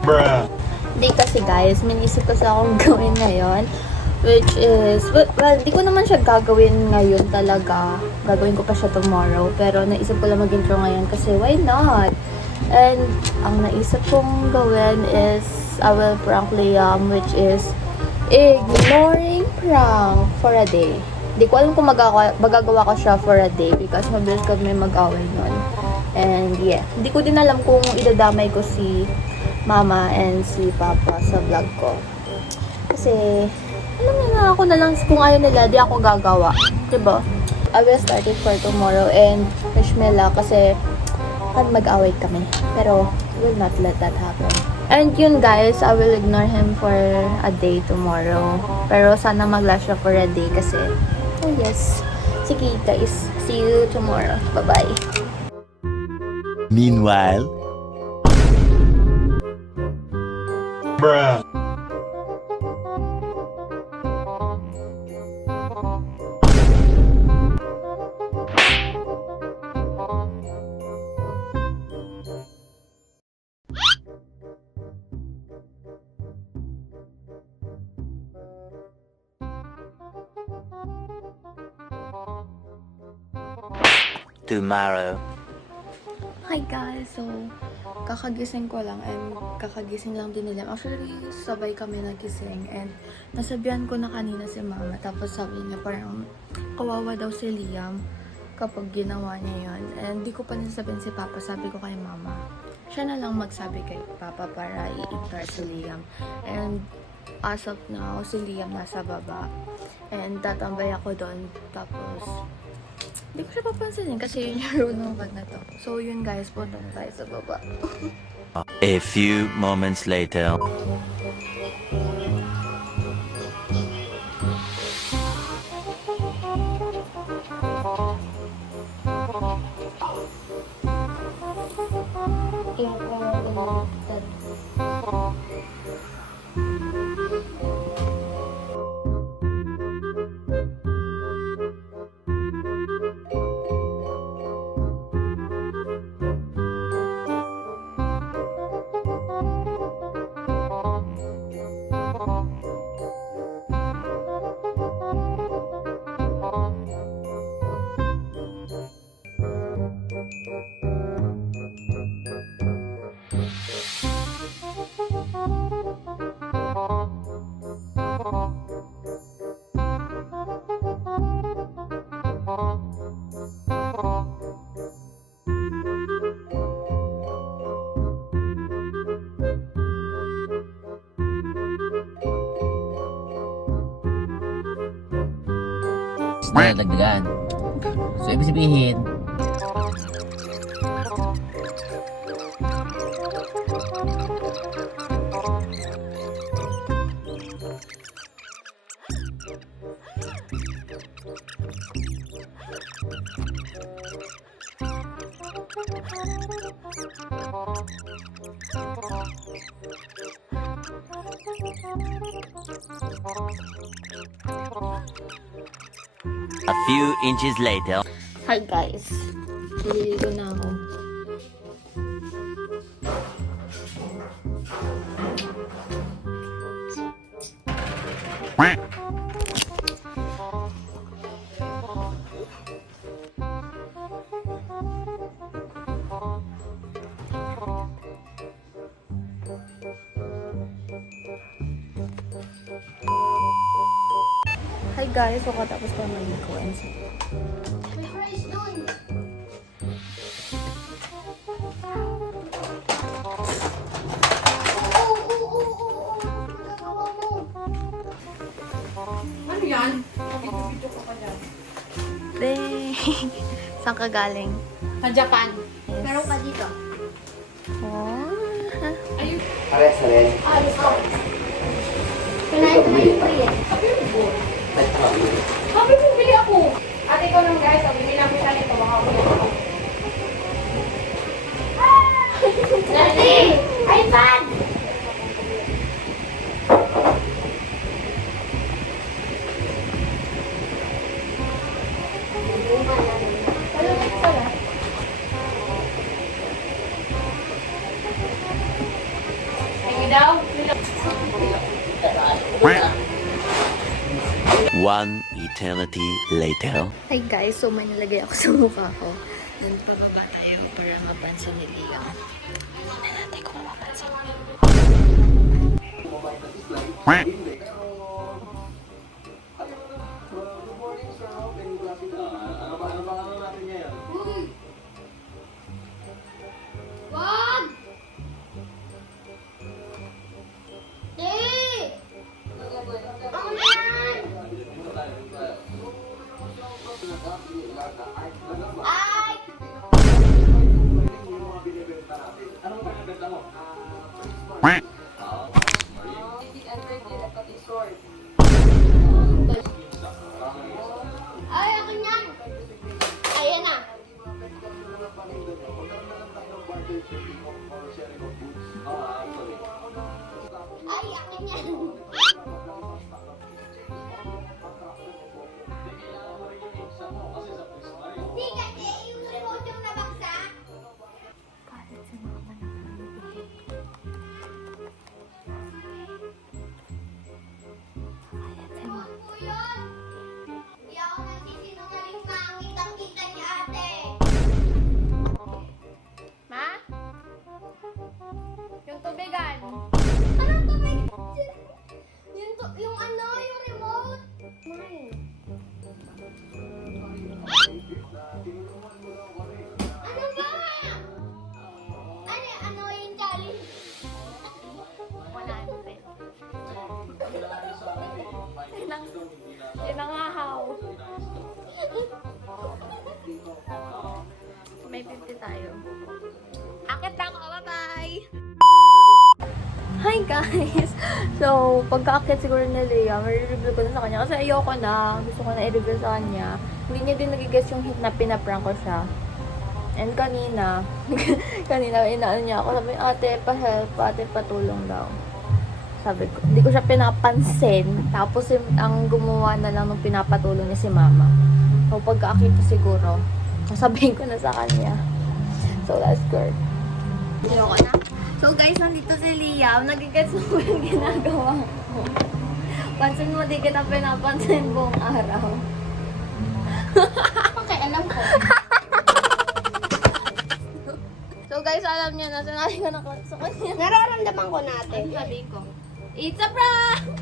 Bruh. Hindi kasi guys, minisip ko sa akong gawin ngayon. Which is, well, di ko naman siya gagawin ngayon talaga. Gagawin ko pa siya tomorrow. Pero naisip ko lang mag-intro ngayon kasi why not? And ang naisip kong gawin is, I will prank Liam, which is ignoring prank for a day. Di ko alam kung magagawa ko siya for a day because mabilis kami mag-away nun. And yeah, hindi ko din alam kung idadamay ko si mama and si papa sa vlog ko. Kasi, alam mo na ako na lang kung ayaw nila, di ako gagawa. Diba? I will start it for tomorrow and wish me luck kasi mag-away kami. Pero, will not let that happen. And yun guys, I will ignore him for a day tomorrow. Pero sana mag-last siya for a day kasi, oh yes. Sige guys, see you tomorrow. Bye-bye. Meanwhile, Bruh. tomorrow. Hi guys! So, kakagising ko lang and kakagising lang din nila. Actually, sabay kami nagising and nasabihan ko na kanina si mama. Tapos sabi niya parang kawawa daw si Liam kapag ginawa niya yun. And di ko pa nasabihin si papa. Sabi ko kay mama, siya na lang magsabi kay papa para i-ignore si Liam. And as of now, si Liam nasa baba. And tatambay ako doon. Tapos, hindi ko siya papansinin kasi yun yung rule ng bag na to. So yun guys, punta na tayo sa baba. A few moments later. Na dagdagan. So, ibig sabihin, A few inches later. Hi guys. Naliligo na ako. Hi guys, so katapos ko maligo and so Ano yan? Video ko pa dyan. saan ka galing? Sa Japan. Yes. Meron ka dito. Oh. Ayun. Parehas na rin. Alis ko. Ikaw bumili pa. Ay, Sabi mo, bili ako. Ate ko nang guys, sabi namin na nito. Baka ako na ako. Dati! iPad! daw. One eternity later. Hi guys, so may nilagay ako sa mukha ko. Then pababa tayo para mapansin ni Liam. Tingnan natin kung mapansin niya. Wag! Ako na yan! Ay! Ay, akin yan! Ayan na! Ay, akin yan! Hindi kasi yung remote yung nabagsak. Kahit si mama na Remote po yun! Hindi ako nagsisinungaling na ang kitang-kita ni ate. Ma? Yung tubigan. Anong tumay? Yung ano, yung remote? Ano ba? Ano yung challenge? 100. Tinangahaw. May 50 tayo. Akit na ako. Bye-bye! Hi guys! So, pagka-akit siguro ni Leia, may-reveal ko na sa kanya. Kasi ayoko na. Gusto ko na i-reveal sa kanya. Hindi niya din nagigess yung hit na pinaprank ko siya. And kanina, inaano niya ako. Sabi, ate, pa-help. Ate, patulong daw. Sabi ko, hindi ko siya pinapansin. Tapos, ang gumawa na lang nung pinapatulong niya si mama. So, pagka-akit ko siguro, sasabihin ko na sa kanya. So, that's good. Ayoko na. So guys, nandito si Liam. Nagigets mo yung ginagawa ko. Pansin mo, di kita pinapansin buong araw. Pakialam ko. So guys, alam niyo na, sinabi ko na sa kanya. Nararamdaman ko natin. Ano sabi ko? It's a prank!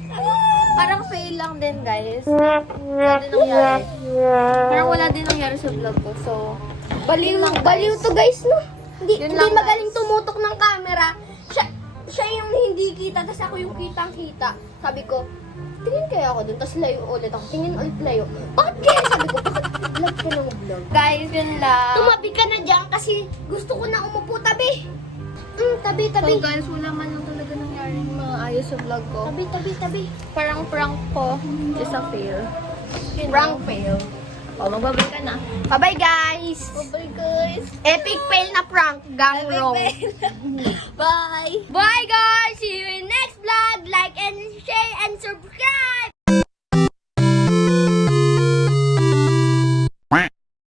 Parang fail lang din guys. Wala din nangyari. Parang wala din nangyari sa vlog ko. So, Baliw, yun lang, baliw guys. to guys, no? Hindi Yun lang, magaling guys. tumutok ng camera. Siya yung hindi kita, tapos ako yung kitang-kita. Sabi ko, tingin kaya ako dun, tapos layo ulit ako. Tingin ulit layo. Bakit kaya? Sabi ko, bakit vlog ka ng vlog? guys, yun lang. Tumabi ka na dyan kasi gusto ko na umupo tabi. Tabi. So guys, wala man lang talaga nangyari yung mga ayos sa vlog ko. Tabi. Parang prank ko is a fail. Prank fail. O, magbabay ka na. Bye-bye guys! Bye guys! Epic fail na prank, gang wrong. Bye! Bye guys! See you in next vlog. Like and share and subscribe!